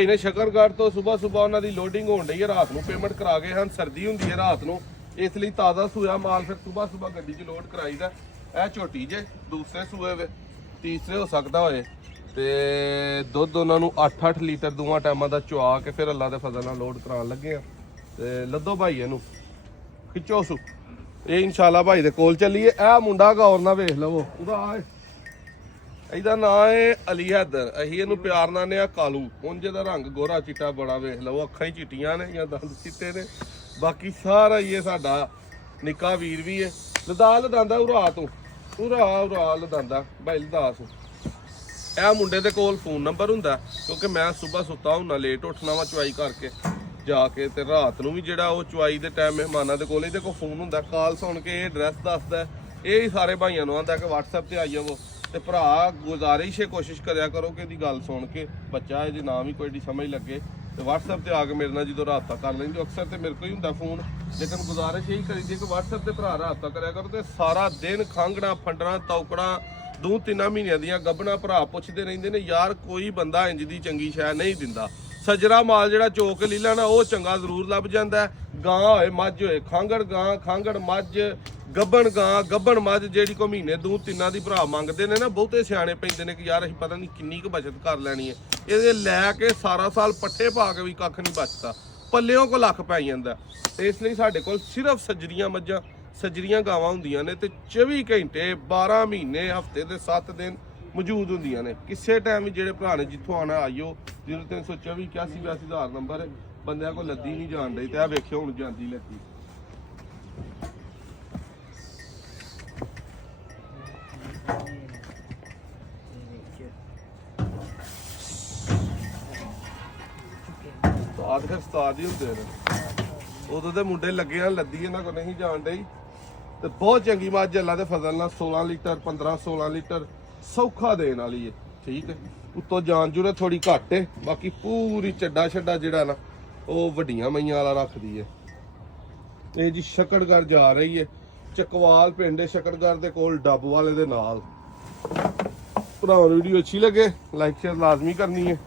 ਇਹਨੇ ਸ਼ਕਰਗੜ੍ਹ ਤੋਂ ਸਵੇਰ ਉਹਨਾਂ ਦੀ ਲੋਡਿੰਗ ਹੋਣ ਡਈ ਹੈ, ਰਾਤ ਨੂੰ ਪੇਮੈਂਟ ਕਰਾ ਗਏ ਹਨ। ਸਰਦੀ ਹੁੰਦੀ ਹੈ ਰਾਤ ਨੂੰ, ਇਸ ਲਈ ਤਾਜ਼ਾ ਸੂਆ ਮਾਲ ਫਿਰ ਸਵੇਰ ਗੱਡੀ 'ਚ ਲੋਡ ਕਰਾਈਦਾ। ਇਹ ਝੋਟੀ ਜੇ ਦੂਸਰੇ ਸੂਏ ਵੇ, ਤੀਸਰੇ ਹੋ ਸਕਦਾ ਹੋਏ। ਤੇ ਦੁੱਧ ਉਹਨਾਂ ਨੂੰ 8-8 ਲੀਟਰ ਦੋਵਾਂ ਟਾਈਮਾਂ ਦਾ ਚੁਆ ਕੇ ਫਿਰ ਅੱਲਾ ਦੇ ਫਜ਼ਲ ਨਾਲ ਲੋਡ ਕਰਾਉਣ ਲੱਗੇ ਆ। ਤੇ ਲੱਦੋ ਭਾਈ ਇਹਨੂੰ, ਖਿੱਚੋ ਸੂ। ਇਹ ਇਨਸ਼ਾਅੱਲਾ ਭਾਈ ਦੇ ਕੋਲ ਚੱਲੀਏ। ਇਹ ਮੁੰਡਾ ਗੌਰ ਨਾਲ ਵੇਖ ਲਵੋ, ਇਹਦਾ ਨਾਂ ਹੈ ਅਲੀ ਹੈਦਰ। ਅਸੀਂ ਇਹਨੂੰ ਪਿਆਰ ਨਾਲ ਆ ਕਾਲੂ। ਉਂਝ ਦਾ ਰੰਗ ਗੋਰਾ ਚਿੱਟਾ ਬੜਾ, ਵੇਖ ਲਵੋ ਅੱਖਾਂ ਹੀ ਚਿੱਟੀਆਂ ਨੇ ਜਾਂ ਦੰਦ ਚਿੱਟੇ ਨੇ। ਬਾਕੀ ਸਾਰਾ ਹੀ ਇਹ ਸਾਡਾ ਨਿੱਕਾ ਵੀਰ ਵੀ ਹੈ। ਲਦਾਂਦਾ ਉਰਾ ਤੋਂ ਉਰਾ ਲਦਾਂਦਾ ਭਾਈ ਲਦਾਸ। ਇਹ ਮੁੰਡੇ ਦੇ ਕੋਲ ਫੋਨ ਨੰਬਰ ਹੁੰਦਾ, ਕਿਉਂਕਿ ਮੈਂ ਸਵੇਰ ਸੁੱਤਾ ਹੁੰਦਾ, ਲੇਟ ਉੱਠਣਾ ਵਾ ਚੁਆਈ ਕਰਕੇ ਜਾ ਕੇ, ਤੇ ਰਾਤ ਨੂੰ ਵੀ ਜਿਹੜਾ ਉਹ ਚੁਆਈ ਦੇ ਟਾਈਮ ਮਹਿਮਾਨਾਂ ਦੇ ਕੋਲ ਇਹਦੇ ਕੋਲ ਫੋਨ ਹੁੰਦਾ। ਕਾਲ ਸੁਣ ਕੇ ਇਹ ਐਡਰੈਸ ਦੱਸਦਾ। ਇਹ ਹੀ ਸਾਰੇ ਭਾਈਆਂ ਨੂੰ ਆਂਦਾ ਕਿ WhatsApp ਤੇ ਆਈ ਜਾਵੋ। ਤੇ ਭਰਾ ਗੁਜ਼ਾਰਿਸ਼ ਹੈ, ਕੋਸ਼ਿਸ਼ ਕਰਿਆ ਕਰੋ ਕਿ ਇਹਦੀ ਗੱਲ ਸੁਣ ਕੇ ਬੱਚਾ ਇਹ ਜੇ ਨਾ ਵੀ ਕੋਈ ਸਮਝ ਲੱਗੇ ਤੇ WhatsApp ਤੇ ਆ ਕੇ ਮੇਰੇ ਨਾਲ ਜਦੋਂ ਰਾਬਤਾ ਕਰ ਲੈਂਦੇ। ਅਕਸਰ ਤੇ ਮੇਰੇ ਕੋਲ ਹੀ ਹੁੰਦਾ ਫੋਨ, ਲੇਕਿਨ ਗੁਜ਼ਾਰਿਸ਼ ਇਹੀ ਕਰੀਦੀ ਕਿ WhatsApp ਤੇ ਭਰਾ ਰਾਬਤਾ ਕਰਿਆ ਕਰੋ। ਤੇ ਸਾਰਾ ਦਿਨ ਖੰਘਣਾ ਫੰਡਣਾ ਤੌਕੜਾ 2-3 ਮਹੀਨਿਆਂ ਦੀਆਂ ਗੱਭਣਾ ਭਰਾ ਪੁੱਛਦੇ ਰਹਿੰਦੇ ਨੇ, ਯਾਰ ਕੋਈ ਬੰਦਾ ਇੰਜ ਦੀ ਚੰਗੀ ਸ਼ੈ ਨਹੀਂ ਦਿੰਦਾ। ਸਜਰਾ ਮਾਲ ਜਿਹੜਾ ਚੋਕ ਲੈ ਲੈਣਾ ਉਹ ਚੰਗਾ ਜ਼ਰੂਰ ਲੱਭ ਜਾਂਦਾ। ਗਾਂ ਹੋਏ ਮੱਝ ਹੋਏ, ਖਾਂਗੜ ਗਾਂ ਖਾਂਗੜ ਮੱਝ, ਗੱਬਣ ਗਾਂ ਗੱਬਣ ਮੱਝ, ਜਿਹੜੀ ਕੋ ਮਹੀਨੇ 2-3 ਦੀ ਭਰਾ ਮੰਗਦੇ ਨੇ ਨਾ, ਬਹੁਤੇ ਸਿਆਣੇ ਪੈਂਦੇ ਨੇ ਕਿ ਯਾਰ ਅਸੀਂ ਪਤਾ ਨਹੀਂ ਕਿੰਨੀ ਕੁ ਬਚਤ ਕਰ ਲੈਣੀ ਹੈ। ਇਹਦੇ ਲੈ ਕੇ ਸਾਰਾ ਸਾਲ ਪੱਠੇ ਪਾ ਕੇ ਵੀ ਕੱਖ ਨਹੀਂ ਬਚਦਾ, ਪੱਲਿਓਂ ਕੋ ਲੱਖ ਪੈ ਜਾਂਦਾ। ਤੇ ਇਸ ਲਈ ਸਾਡੇ ਕੋਲ ਸਿਰਫ ਸਜਰੀਆਂ ਮੱਝਾਂ ਸਜਰੀਆਂ ਗਾਵਾਂ ਹੁੰਦੀਆਂ ਨੇ, ਤੇ 24 ਘੰਟੇ 12 ਮਹੀਨੇ ਹਫਤੇ ਦੇ 7 ਦਿਨ ਮੌਜੂਦ ਹੁੰਦੀਆਂ ਨੇ। ਕਿਸੇ ਟਾਈਮ ਵੀ ਜਿਹੜੇ ਭਰਾ ਨੇ ਜਿੱਥੋਂ ਆਉਣਾ ਆਇਓ। 0324 81 ਨੰਬਰ ਬੰਦਿਆਂ ਕੋਲ ਲੱਦੀ ਨਹੀਂ ਜਾਣ ਡਈ। ਤੇ ਆ ਵੇਖਿਓ ਹੁਣ ਜਾਂਦੀ ਲੱਦੀ। ਉਸਤਾਦ ਫਿਰ ਉਸਤਾਦ ਹੀ ਹੁੰਦੇ ਨੇ। ਉਦੋਂ ਦੇ ਮੁੰਡੇ ਲੱਗੇ ਆ ਲੱਦੀ, ਇਹਨਾਂ ਕੋਲ ਨਹੀਂ ਜਾਣ ਡਈ। ਤੇ ਬਹੁਤ ਚੰਗੀ ਮੱਝ ਅੱਲਾ ਦੇ ਫਜ਼ਲ ਨਾਲ 16 ਲੀਟਰ 15-16 ਲੀਟਰ ਸੌਖਾ ਦੇਣ ਵਾਲੀ ਹੈ। ਠੀਕ ਹੈ, ਉੱਤੋਂ ਜਾਨ ਜੂਰੇ ਥੋੜੀ ਘੱਟ ਹੈ, ਬਾਕੀ ਪੂਰੀ ਚੱਡਾ ਛੱਡਾ ਜਿਹੜਾ ਨਾ ਉਹ ਵੱਡੀਆਂ ਮਈਆਂ ਵਾਲਾ ਰੱਖਦੀ ਹੈ। ਇਹ ਜੀ ਸ਼ਕੜਗੜ੍ਹ ਜਾ ਰਹੀ ਹੈ, ਚਕਵਾਲ ਪਿੰਡ ਸ਼ਕੜਗੜ੍ਹ ਦੇ ਕੋਲ ਡੱਬ ਵਾਲੇ ਦੇ ਨਾਲ। ਭਰਾਵਾਂ ਨੂੰ ਵੀਡੀਓ ਅੱਛੀ ਲੱਗੇ ਲਾਈਕ ਸ਼ੇਅਰ ਲਾਜ਼ਮੀ ਕਰਨੀ ਹੈ।